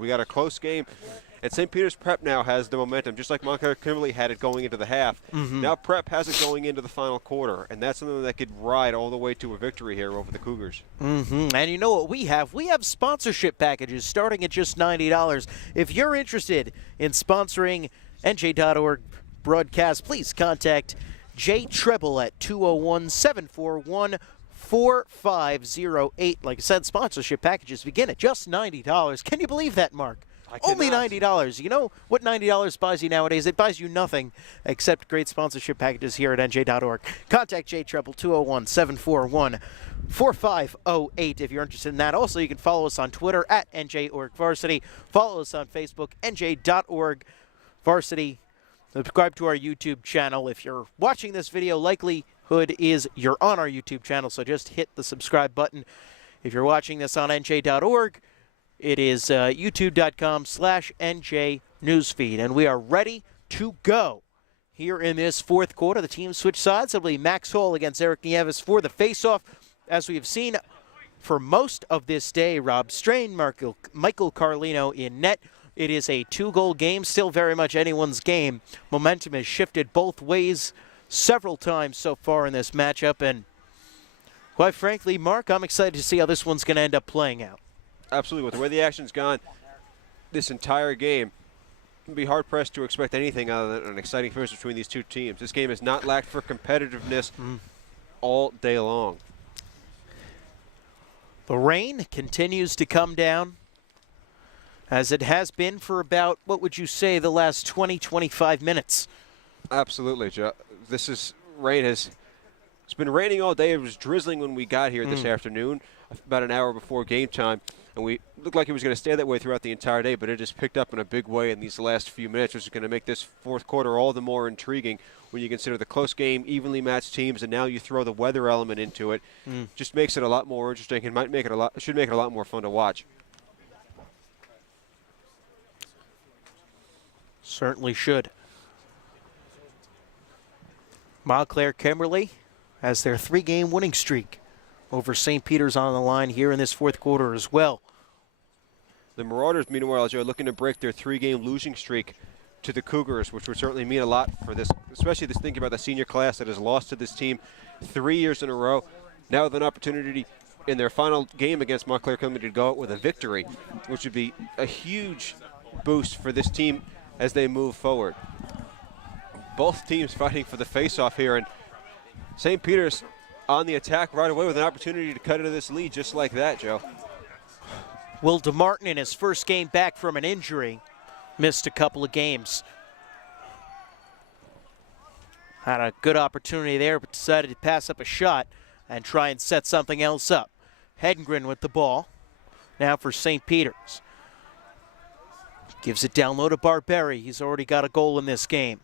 We got a close game, and St. Peter's Prep now has the momentum, just like Montclair Kimberly had it going into the half. Now Prep has it going into the final quarter, and that's something that could ride all the way to a victory here over the Cougars. And you know what we have? We have sponsorship packages starting at just $90. If you're interested in sponsoring NJ.org broadcast, please contact Jay Treble at 201-741-4508. Like I said, sponsorship packages begin at just $90. Can you believe that, Mark? Only $90. You know what $90 buys you nowadays? It buys you nothing except great sponsorship packages here at NJ.org. Contact Jay Treble, 201-741-4508 if you're interested in that. Also, you can follow us on Twitter at NJ.org/varsity. Follow us on Facebook, NJ.org/varsity. Subscribe to our YouTube channel. If you're watching this video, likelihood is you're on our YouTube channel, so just hit the subscribe button. If you're watching this on NJ.org, it is youtube.com/NJ Newsfeed, and we are ready to go. Here in this fourth quarter, the team switch sides. It'll be Max Hall against Eric Nieves for the faceoff. As we have seen for most of this day, Rob Strain, Michael Carlino in net. It is a two-goal game, still very much anyone's game. Momentum has shifted both ways several times so far in this matchup, and quite frankly, Mark, I'm excited to see how this one's going to end up playing out. Absolutely. With the way the action's gone this entire game, you'd be hard-pressed to expect anything other than an exciting finish between these two teams. This game has not lacked for competitiveness all day long. The rain continues to come down, as it has been for about, what would you say, the last 20-25 minutes? Absolutely, Joe. It's been raining all day. It was drizzling when we got here this afternoon, about an hour before game time, and we looked like it was going to stay that way throughout the entire day, but it just picked up in a big way in these last few minutes, which is going to make this fourth quarter all the more intriguing when you consider the close game, evenly matched teams, and now you throw the weather element into it. Just makes it a lot more interesting and should make it a lot more fun to watch. Certainly should. Montclair Kimberly has their three-game winning streak over St. Peter's on the line here in this fourth quarter as well. The Marauders, meanwhile, are looking to break their three-game losing streak to the Cougars, which would certainly mean a lot for this, especially this thinking about the senior class that has lost to this team 3 years in a row. Now with an opportunity in their final game against Montclair Kimberly to go out with a victory, which would be a huge boost for this team as they move forward. Both teams fighting for the face-off here, and St. Peter's on the attack right away with an opportunity to cut into this lead just like that, Joe. Will DeMartin, in his first game back from an injury, missed a couple of games. Had a good opportunity there, but decided to pass up a shot and try and set something else up. Hedengren with the ball. Now for St. Peter's. Gives it down low to Barberi. He's already got a goal in this game.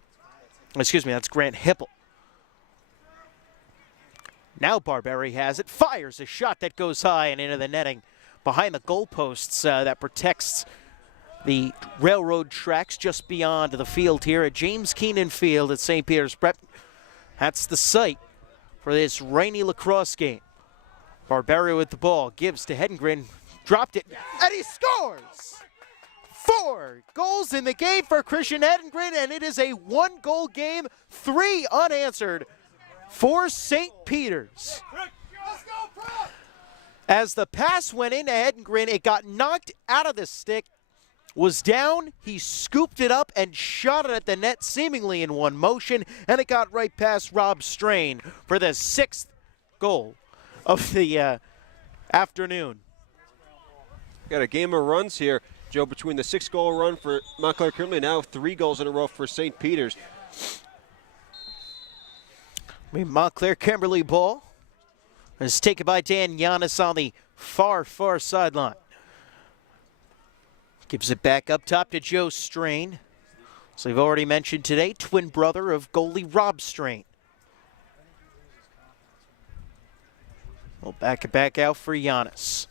Excuse me, that's Grant Hipple. Now Barberi has it, fires a shot that goes high and into the netting behind the goalposts that protects the railroad tracks just beyond the field here at James Keenan Field at St. Peter's Prep. That's the site for this rainy lacrosse game. Barberi with the ball, gives to Hedengren, dropped it, and he scores! 4 goals in the game for Christian Hedengren, and it is a 1-goal game, 3 unanswered for St. Peter's. As the pass went into Hedengren, it got knocked out of the stick, was down, he scooped it up and shot it at the net seemingly in one motion, and it got right past Rob Strain for the 6th goal of the afternoon. Got a game of runs here, Joe, between the 6-goal run for Montclair Kimberly, now 3 goals in a row for St. Peter's. Montclair Kimberly ball is taken by Dan Giannis on the far sideline. Gives it back up top to Joe Strain. So we've already mentioned today, twin brother of goalie Rob Strain. Well, back out for Giannis.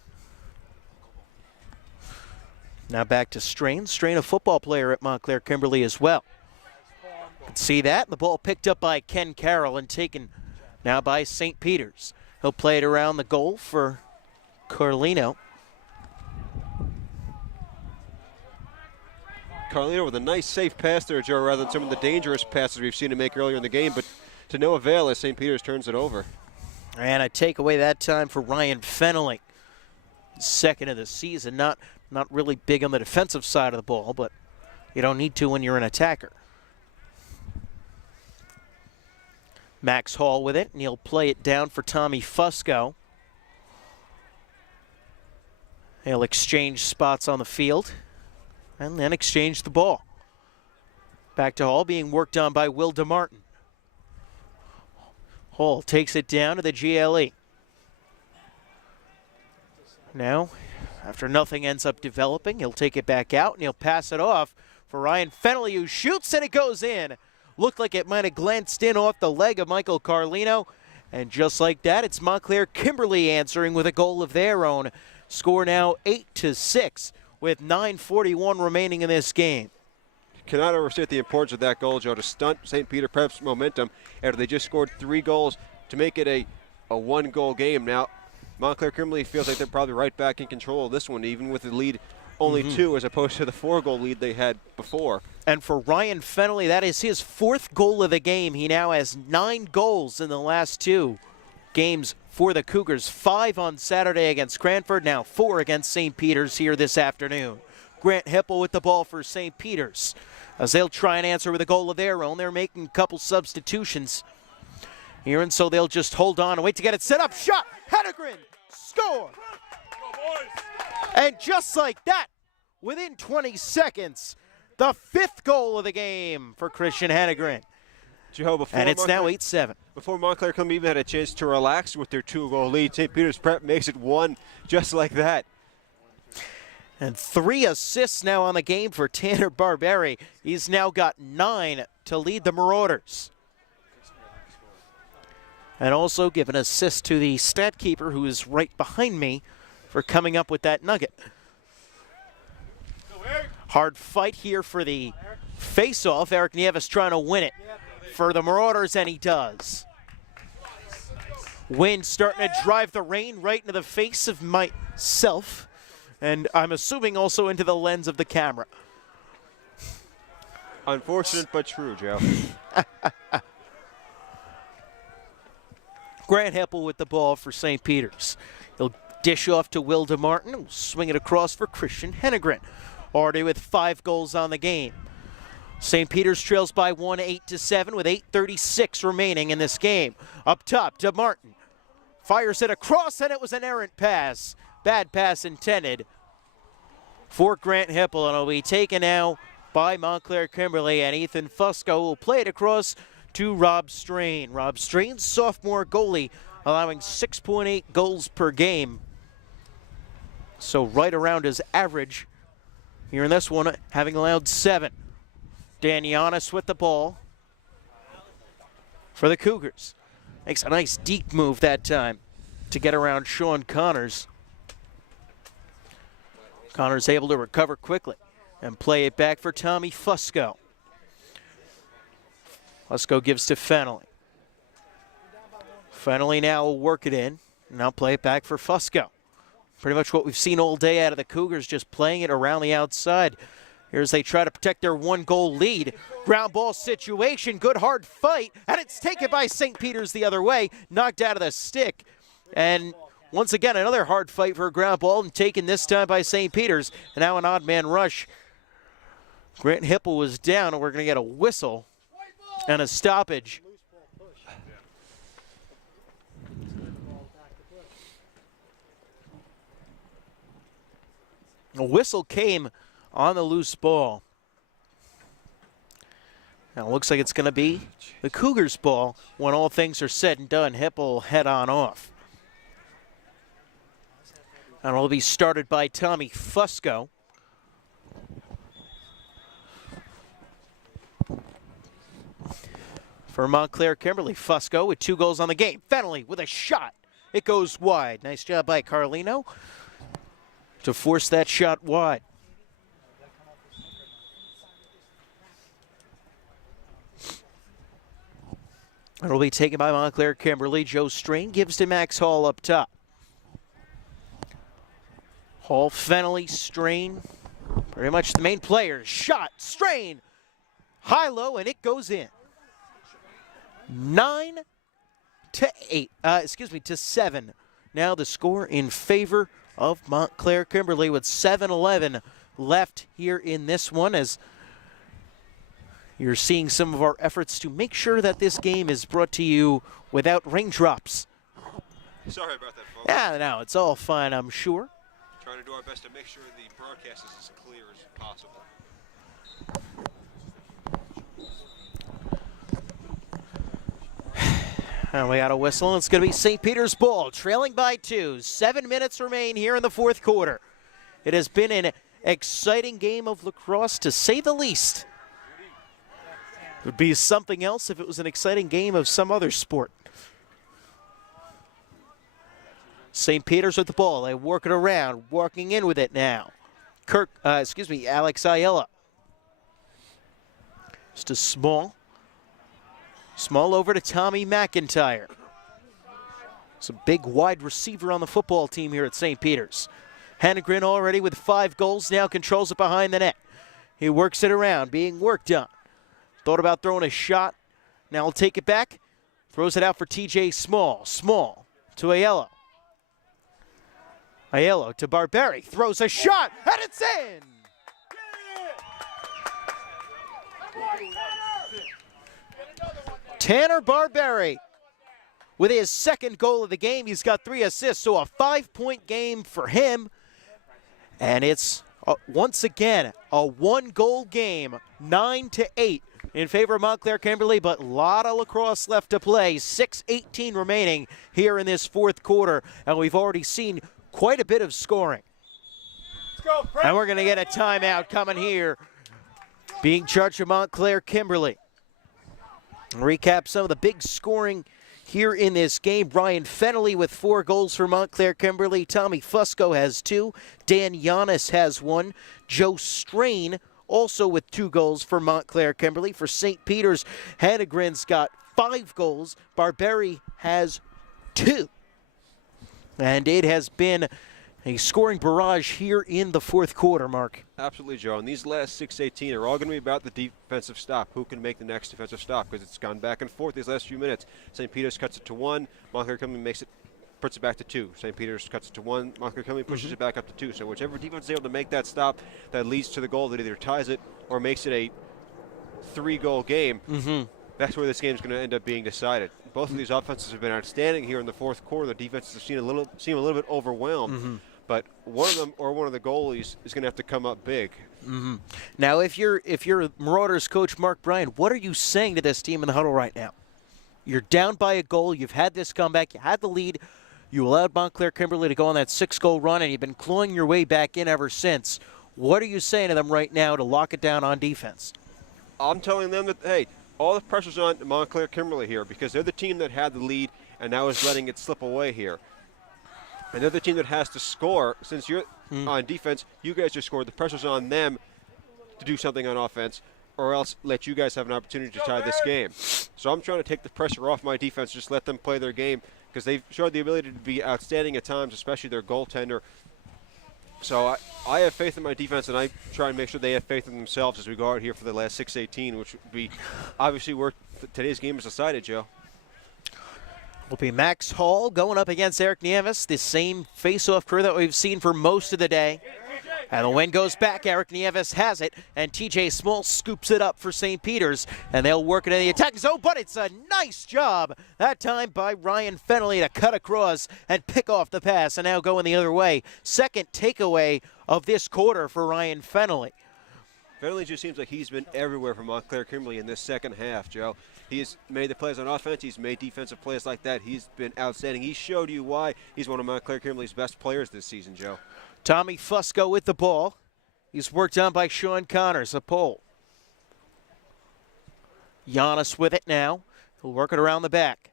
Now back to Strain. Strain, a football player at Montclair Kimberly as well. You can see that. The ball picked up by Ken Carroll and taken now by St. Peter's. He'll play it around the goal for Carlino. Carlino with a nice safe pass there, Joe, rather than some of the dangerous passes we've seen him make earlier in the game, but to no avail as St. Peter's turns it over. And a takeaway that time for Ryan Fennelly. Second of the season. Not really big on the defensive side of the ball, but you don't need to when you're an attacker. Max Hall with it, and he'll play it down for Tommy Fusco. He'll exchange spots on the field and then exchange the ball. Back to Hall, being worked on by Will DeMartin. Hall takes it down to the GLE. Now, after nothing ends up developing, he'll take it back out and he'll pass it off for Ryan Fennelly, who shoots and it goes in. Looked like it might have glanced in off the leg of Michael Carlino. And just like that, it's Montclair Kimberly answering with a goal of their own. Score now 8-6 with 9:41 remaining in this game. Cannot overstate the importance of that goal, Joe, to stunt St. Peter Prep's momentum after they just scored 3 goals to make it a 1-goal game. Now, Montclair Kimberly feels like they're probably right back in control of this one, even with the lead only 2 as opposed to the 4-goal lead they had before. And for Ryan Fennelly, that is his 4th goal of the game. He now has 9 goals in the last 2 games for the Cougars. 5 on Saturday against Cranford, now 4 against St. Peter's here this afternoon. Grant Hippel with the ball for St. Peter's, as they'll try and answer with a goal of their own. They're making a couple substitutions here, and so they'll just hold on and wait to get it set up. Shot, Hedegren, score! And just like that, within 20 seconds, the 5th goal of the game for Christian Hedegren. Joe, and it's now 8-7. Before Montclair Kimberly even had a chance to relax with their 2-goal lead, St. Peter's Prep makes it 1 just like that. And 3 assists now on the game for Tanner Barberi. He's now got 9 to lead the Marauders. And also give an assist to the stat keeper, who is right behind me, for coming up with that nugget. Hard fight here for the face-off. Eric Nieves trying to win it for the Marauders, and he does. Wind starting to drive the rain right into the face of myself, and I'm assuming also into the lens of the camera. Unfortunate but true, Joe. Grant Heppel with the ball for St. Peter's. He'll dish off to Will DeMartin, who'll swing it across for Christian Hedegren, already with 5 goals on the game. St. Peter's trails by 1, 8-7, with 8:36 remaining in this game. Up top, DeMartin fires it across, and it was an errant pass. Bad pass intended for Grant Heppel, and it'll be taken now by Montclair Kimberly, and Ethan Fusco will play it across to Rob Strain. Rob Strain, sophomore goalie, allowing 6.8 goals per game. So right around his average here in this one, having allowed 7. Dan Giannis with the ball for the Cougars. Makes a nice deep move that time to get around Sean Connors. Connors able to recover quickly and play it back for Tommy Fusco. Fusco gives to Fennelly. Fennelly now will work it in. Now play it back for Fusco. Pretty much what we've seen all day out of the Cougars, just playing it around the outside. Here's they try to protect their 1-goal lead. Ground ball situation, good hard fight, and it's taken by St. Peter's the other way, knocked out of the stick. And once again, another hard fight for a ground ball, and taken this time by St. Peter's. And now an odd man rush. Grant Hippel was down, and we're going to get a whistle and a stoppage. A whistle came on the loose ball. Now it looks like it's going to be the Cougars' ball when all things are said and done. Hippel will head on off. And it'll be started by Tommy Fusco. For Montclair Kimberly, Fusco with 2 goals on the game. Fennelly with a shot. It goes wide. Nice job by Carlino to force that shot wide. It'll be taken by Montclair Kimberly. Joe Strain gives to Max Hall up top. Hall, Fennelly, Strain, Pretty much the main players. Shot, strain, high-low, and it goes in. 9-8. To 7. Now the score in favor of Montclair Kimberly with 7:11 left here in this one, as you're seeing some of our efforts to make sure that this game is brought to you without raindrops. Sorry about that, folks. Yeah, no, it's all fine, I'm sure. Trying to do our best to make sure the broadcast is as clear as possible. And we got a whistle, and it's going to be St. Peter's ball, trailing by 2. 7 minutes remain here in the fourth quarter. It has been an exciting game of lacrosse, to say the least. It would be something else if it was an exciting game of some other sport. St. Peter's with the ball. They work it around, walking in with it now. Alex Ayala. Just a Small. Small over to Tommy McIntyre. It's a big wide receiver on the football team here at St. Peter's. Hannegren already with 5 goals, now controls it behind the net. He works it around, being worked on. Thought about throwing a shot. Now he'll take it back. Throws it out for TJ Small. Small to Ayala. Ayala to Barberi. Throws a shot, and it's in! Tanner Barberi with his second goal of the game. He's got 3 assists, so a 5-point game for him. And it's, once again, a 1-goal game, 9-8 in favor of Montclair Kimberly, but a lot of lacrosse left to play. 6:18 remaining here in this fourth quarter, and we've already seen quite a bit of scoring. And we're going to get a timeout coming here, being charged to Montclair Kimberly. Recap some of the big scoring here in this game. Ryan Fennelly with 4 goals for Montclair Kimberly. Tommy Fusco has 2. Dan Giannis has 1. Joe Strain also with 2 goals for Montclair Kimberly. For St. Peter's, Hannegren's got 5 goals. Barberi has 2. And it has been a scoring barrage here in the fourth quarter, Mark. Absolutely, Joe. And these last 6:18 are all going to be about the defensive stop. Who can make the next defensive stop? Because it's gone back and forth these last few minutes. St. Peter's cuts it to 1. Montclair Kimberly puts it back to 2. St. Peter's cuts it to 1. Montclair Kimberly pushes it back up to 2. So whichever defense is able to make that stop that leads to the goal that either ties it or makes it a 3-goal game, that's where this game is going to end up being decided. Both of these offenses have been outstanding here in the fourth quarter. The defenses have seem a little bit overwhelmed. But one of them or one of the goalies is going to have to come up big. Now, if you're Marauders coach Mark Bryan, what are you saying to this team in the huddle right now? You're down by a goal. You've had this comeback. You had the lead. You allowed Montclair Kimberly to go on that 6-goal run, and you've been clawing your way back in ever since. What are you saying to them right now to lock it down on defense? I'm telling them that, hey, all the pressure's on Montclair Kimberly here because they're the team that had the lead and now is letting it slip away here. And they're the team that has to score. Since you're on defense, you guys just scored. The pressure's on them to do something on offense or else let you guys have an opportunity to tie this game. So I'm trying to take the pressure off my defense, just let them play their game because they've showed the ability to be outstanding at times, especially their goaltender. So I have faith in my defense, and I try and make sure they have faith in themselves as we go out here for the last 6:18, which would be obviously where today's game is decided, Joe. Will be Max Hall going up against Eric Nieves, the same face-off crew that we've seen for most of the day. And the wind goes back. Eric Nieves has it, and TJ Small scoops it up for St. Peter's, and they'll work it in the attack zone, but it's a nice job that time by Ryan Fennelly to cut across and pick off the pass, and now going the other way. Second takeaway of this quarter for Ryan Fennelly. Fennelly just seems like he's been everywhere for Montclair Kimberly in this second half, Joe. He's made the plays on offense. He's made defensive plays like that. He's been outstanding. He showed you why he's one of Montclair Kimberly's best players this season, Joe. Tommy Fusco with the ball. He's worked on by Sean Connors, a pole. Giannis with it now. He'll work it around the back.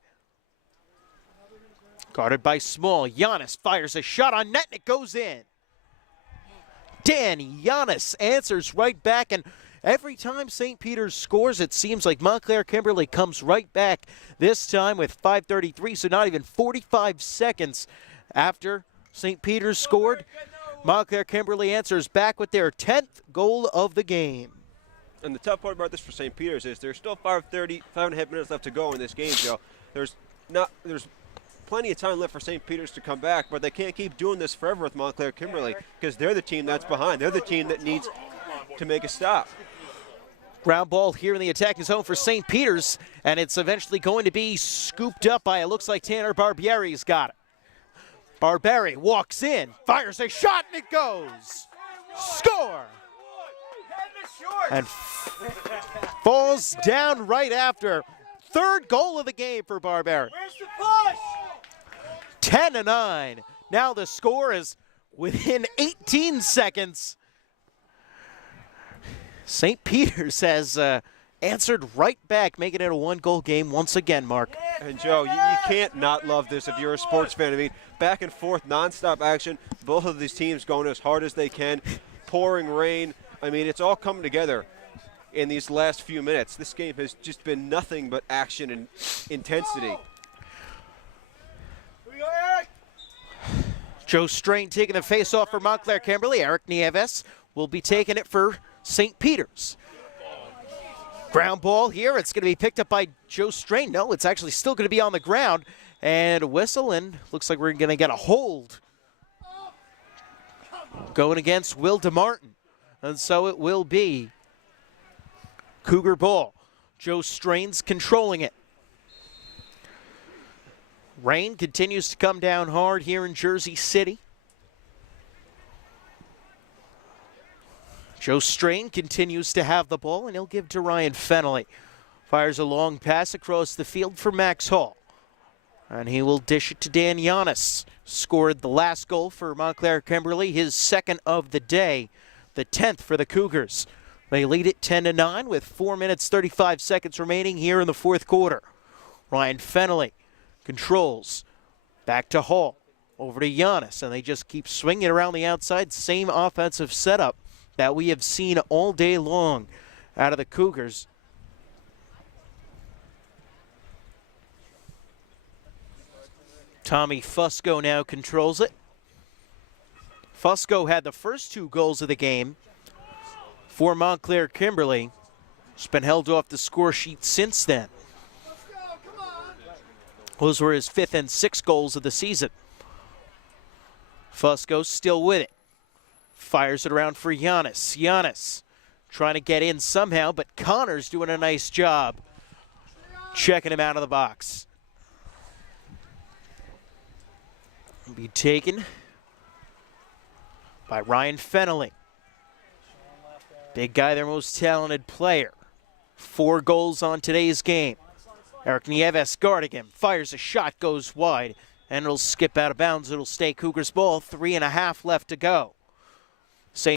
Guarded by Small. Giannis fires a shot on net, and it goes in. Dan Giannis answers right back, and every time St. Peter's scores, it seems like Montclair Kimberly comes right back, this time with 5:33, so not even 45 seconds after St. Peter's scored. Montclair Kimberly answers back with their 10th goal of the game. And the tough part about this for St. Peter's is there's still 5.5 minutes left to go in this game, Joe. There's plenty of time left for St. Peter's to come back, but they can't keep doing this forever with Montclair Kimberly because they're the team that's behind. They're the team that needs to make a stop. Ground ball here in the attacking zone for St. Peter's, and it's eventually going to be scooped up by, it looks like Tanner Barbieri's got it. Barbieri walks in, fires a shot, and it goes. Score! And falls down right after. Third goal of the game for Barbieri. Where's the push? 10-9. Now the score is within 18 seconds. St. Peter's has answered right back, making it a one-goal game once again, Mark. And Joe, you can't not love this if you're a sports fan. I mean, back and forth, nonstop action. Both of these teams going as hard as they can. Pouring rain. I mean, it's all coming together in these last few minutes. This game has just been nothing but action and intensity. Joe Strain taking the face-off for Montclair Kimberly. Eric Nieves will be taking it for St. Peter's. Ground ball here. It's going to be picked up by Joe Strain. No, it's actually still going to be on the ground. And whistle, and looks like we're going to get a hold. Going against Will DeMartin. And so it will be Cougar ball. Joe Strain's controlling it. Rain continues to come down hard here in Jersey City. Joe Strain continues to have the ball, and he'll give to Ryan Fennelly. Fires a long pass across the field for Max Hall. And he will dish it to Dan Giannis. Scored the last goal for Montclair Kimberly, his second of the day, the 10th for the Cougars. They lead it 10-9 with 4 minutes 35 seconds remaining here in the fourth quarter. Ryan Fennelly controls. Back to Hall. Over to Giannis, and they just keep swinging around the outside. Same offensive setup that we have seen all day long out of the Cougars. Tommy Fusco now controls it. Fusco had the first 2 goals of the game for Montclair Kimberly. It's been held off the score sheet since then. Those were his 5th and 6th goals of the season. Fusco still with it. Fires it around for Giannis. Giannis trying to get in somehow, but Connor's doing a nice job checking him out of the box. Will be taken by Ryan Fennelly. Big guy, their most talented player. 4 goals on today's game. Eric Nieves guarding him. Fires a shot, goes wide, and it'll skip out of bounds. It'll stay Cougars ball. 3.5 left to go.